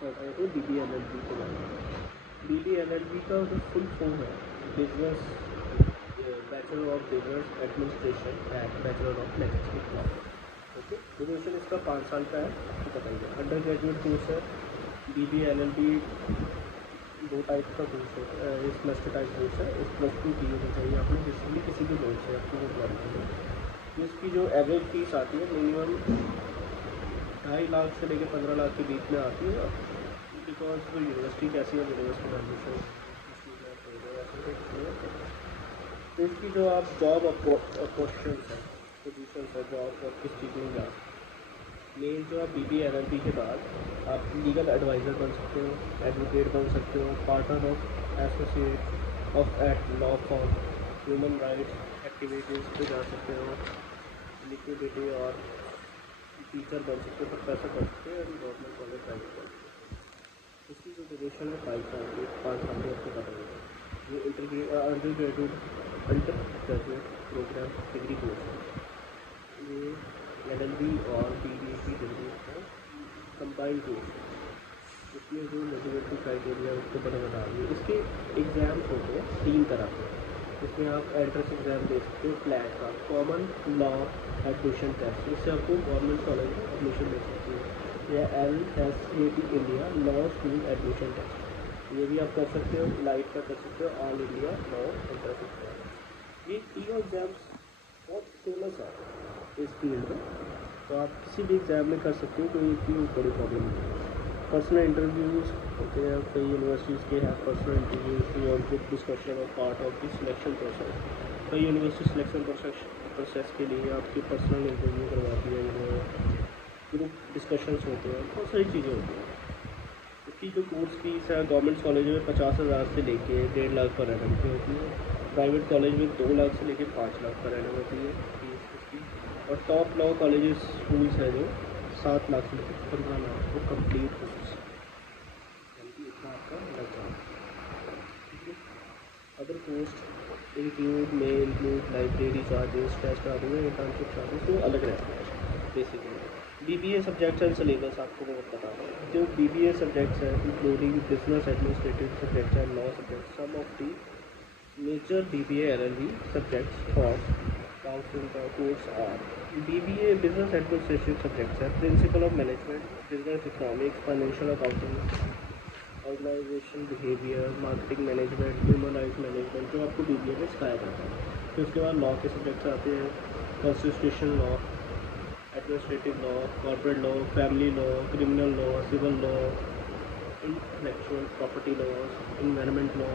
पढ़ रहे थे BBLLB के बारे में। BBLLB का जो फुल फॉर्म है business bachelor of business administration and bachelor of management law. Okay, duration इसका 5 साल का है, तो बताइए। अंडर ग्रेजुएट कोर्स है। BBLLB 2 टाइप का कोर्स है, इस प्लस 2 टाइप कोर्स है। इस +2 की होनी चाहिए आपने किसी भी बोर्ड से आपको वो प्रॉब्लम है। इसकी जो एवरेज फीस आती है मिनिमम 2.5 लाख से लेकर 15 लाख के बीच में आती है, बिकॉज वो यूनिवर्सिटी कैसी है, यूनिवर्सिटी एडमिशन। तो इसकी जो आप जॉब अपॉर्चुनिटीज है, पोजिशन है, जॉब और किस चीज़ में जा मेन जो आप BBLLB के बाद आप लीगल एडवाइज़र बन सकते हो, एडवोकेट बन सकते हो, partner of associate of at law firm, human rights activities पे जा सकते हो, लिक्विडिटी और टीचर बन सकते हो, प्रोफेसर बन सकते हो, गवर्नमेंट कॉलेज प्राइवेट कॉलेज। इसकी जो ड्यूरेशन है 5 साल की, 5 साल में आपको पता होगा। ये undergraduate programme degree course है। ये LLB और BBA की डिग्री है, कंबाइंड कोर्स है। इसमें जो एलिजिबिलिटी क्राइटेरिया उसको बता दिए। इसके एग्ज़ाम्स होते हैं 3 तरह के। इसमें आप एंट्रेंस एग्ज़ाम दे सकते हो क्लैट का, कॉमन लॉ एडमिशन टेस्ट, जिससे आपको गवर्नमेंट कॉलेज में एडमिशन मिल सकती है, या LSAT India law school admission test, ये भी आप कर सकते हो, लाइव का कर सकते हो, all India law entrance exam. ये तीनों एग्ज़ाम्स बहुत फेमस है इस फील्ड में, तो आप किसी भी एग्ज़ाम में कर सकते हो, कोई इतनी बड़ी प्रॉब्लम नहीं है। पर्सनल इंटरव्यूज़ होते हैं कई यूनिवर्सिटीज़ के, हैं पर्सनल इंटरव्यूज़ और ग्रुप डिस्कशन और part of the selection process. कई यूनिवर्सिटी सिलेक्शन प्रोसेस के लिए आपकी पर्सनल इंटरव्यू करवाती है, ग्रुप डिस्कशंस होते हैं, बहुत सारी चीज़ें होती हैं। इसकी जो कोर्स फीस है गवर्नमेंट कॉलेज में 50,000 से लेके 1.5 लाख पर एनम की होती है, प्राइवेट कॉलेज में 2 लाख से लेके 5 लाख पर एनम होती है फीस इसकी, और टॉप लॉ कॉलेज स्कूल्स है जो 7 लाख से लेकर 15 लाख को कंप्लीट कोर्स, यानी कि इतना आपका लग जाएगा। ठीक है, other cost include library charges, test charges, internship charges, तो अलग रहते हैं basically. BBA subjects and syllabus आपको मैं बता रहा हूँ। जो BBA सब्जेक्ट्स हैं including business administrative subjects and law subjects, some of the major BBA LLB subjects for council का course are BBA business administrative subjects है, principle of management, business economics, financial accounting, organisation behaviour, marketing management, human rights management, जो आपको BBA में सिखाया जाता है। फिर उसके बाद लॉ के सब्जेक्ट्स आते हैं, constitution law, administrative law, corporate law, family law, criminal law, civil law, intellectual property laws, environment law,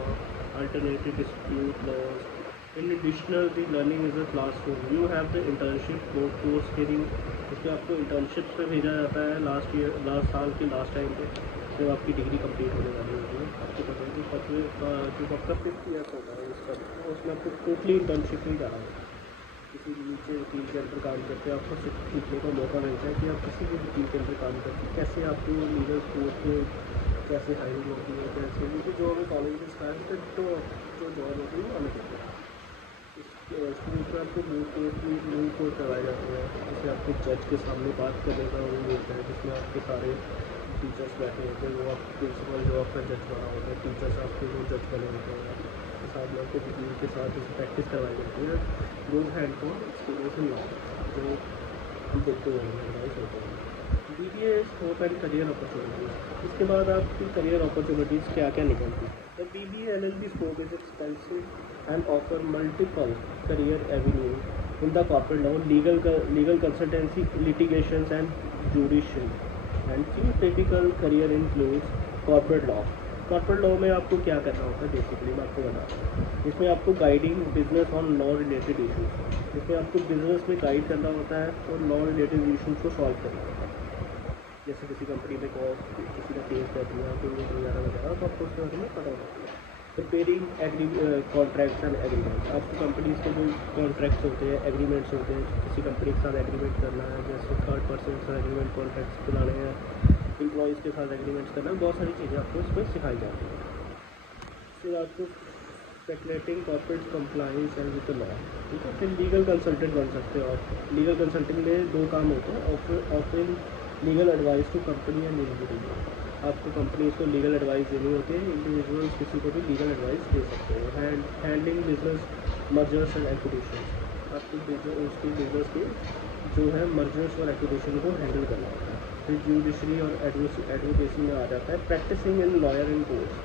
alternative dispute laws. In additional the learning is a classroom, you have the internship course training, इसमें आपको internship पे भेजा जाता है last साल के last time पे, जब आपकी डिग्री कंप्लीट होने वाली होती है। आपको पता है कि जो आपका 5th ईयर होगा इसका, उसमें आपको टोटली इंटर्नशिप में जाना होगा। किसी भी नीचे टीम के अंदर काम करते हैं, आपको सीखने का मौका मिलता है कि आप किसी भी टीम के अंदर काम करते हैं, कैसे आपको लीडर कोर्स में कैसे हायरिंग होती है, कैसे, क्योंकि जो हमें कॉलेज में सिखाया है तो जो जॉब होती है वो अलग होती है। स्कूल में आपको मूव कोर्स करवाए जाते हैं, जिससे आपको जज के सामने बात करने का वो मिलता है, जिसमें आपके सारे टीचर्स बैठे होते हैं, वो आप प्रिंसिपल जो आपका जज बना होता है, टीचर्स आपके जो जज बने होते हैं, साथ में आपको वकील के साथ प्रैक्टिस करवाई जाती है। Good hand on experience in law जो हम देखते हुए एडवाइस होते हैं। BBA scope and career opportunities, इसके बाद आपकी करियर अपॉर्चुनिटीज़ क्या क्या निकलती है। The BBA LLB scope is expensive and offer multiple career avenues in the corporate law, legal consultancy, litigations and judicial, and few typical career includes corporate law। Corporate law में आपको क्या करना होता है बेसिकली मैं आपको बता रहा हूँ। इसमें आपको guiding business on law related issues, इसमें आपको बिजनेस में गाइड करना होता है और लॉ रिलेटेड इशूज़ को सॉल्व करना होता है। जैसे किसी कंपनी में किसी का केस कर दिया तो वगैरह वगैरह, तो आपको उसके बारे में पता होता है। प्रिपेयरिंग कॉन्ट्रैक्ट्स एंड एग्रीमेंट्स, आपको कंपनीज के जो कॉन्ट्रैक्ट्स होते हैं, एग्रीमेंट्स होते हैं, किसी कंपनी के साथ एग्रीमेंट करना है, जैसे थर्ड पर्सन के साथ एग्रीमेंट कॉन्ट्रैक्ट्स बनाने हैं, एम्प्लॉयज़ के साथ एग्रीमेंट्स करना, बहुत सारी चीज़ें आपको इसमें सिखाई जाती हैं। फिर आपको speculating corporate compliance and with law, ठीक है। फिर लीगल कंसल्टेंट बन सकते हो आप। लीगल कंसल्टिंग में 2 काम होते हैं, offering legal advice to company and individual, आपको कंपनीज को लीगल एडवाइस देनी होती है, इंडिविजुअल्स किसी को भी लीगल एडवाइस दे सकते हो। Handling business mergers and acquisition, आपको उसकी बिजनेस के जो है मर्जर्स और एक्विजिशन को हैंडल करना होता है। फिर जुडिशरी और एडवोकेसी में आ जाता है practising in lawyer in courts.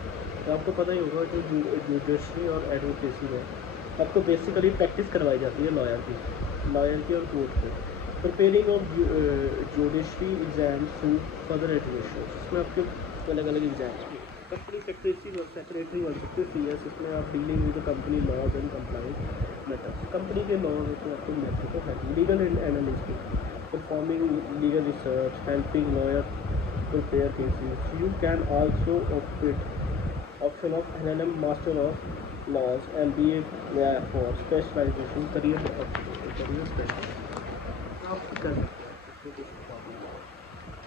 तो आपको पता ही होगा जो जुडिशरी और एडवोकेसी में आपको बेसिकली प्रैक्टिस करवाई जाती है लॉयर की और कोर्ट की। Preparing of judiciary exam through further education, इसमें आपके अलग अलग एग्जाम्स भी। कंपनी सेक्रेटरी बन सकते हो CS, इसमें आप dealing with company laws and compliance matters, company के लॉज होते हैं आपके मैटर को है। Legal analyst, performing legal research, helping lawyer prepare cases. You can also option of LLM master of laws, MBA for specialization career special. आप कर सकते हैं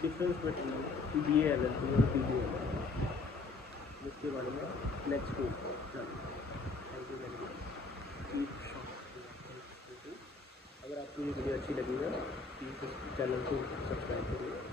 डिफरेंस बिटवीन BA LLB और BBA, जिसके बारे में next week thank you very much. अगर आपको ये वीडियो अच्छी लगी है प्लीज़ इस चैनल को सब्सक्राइब करिए।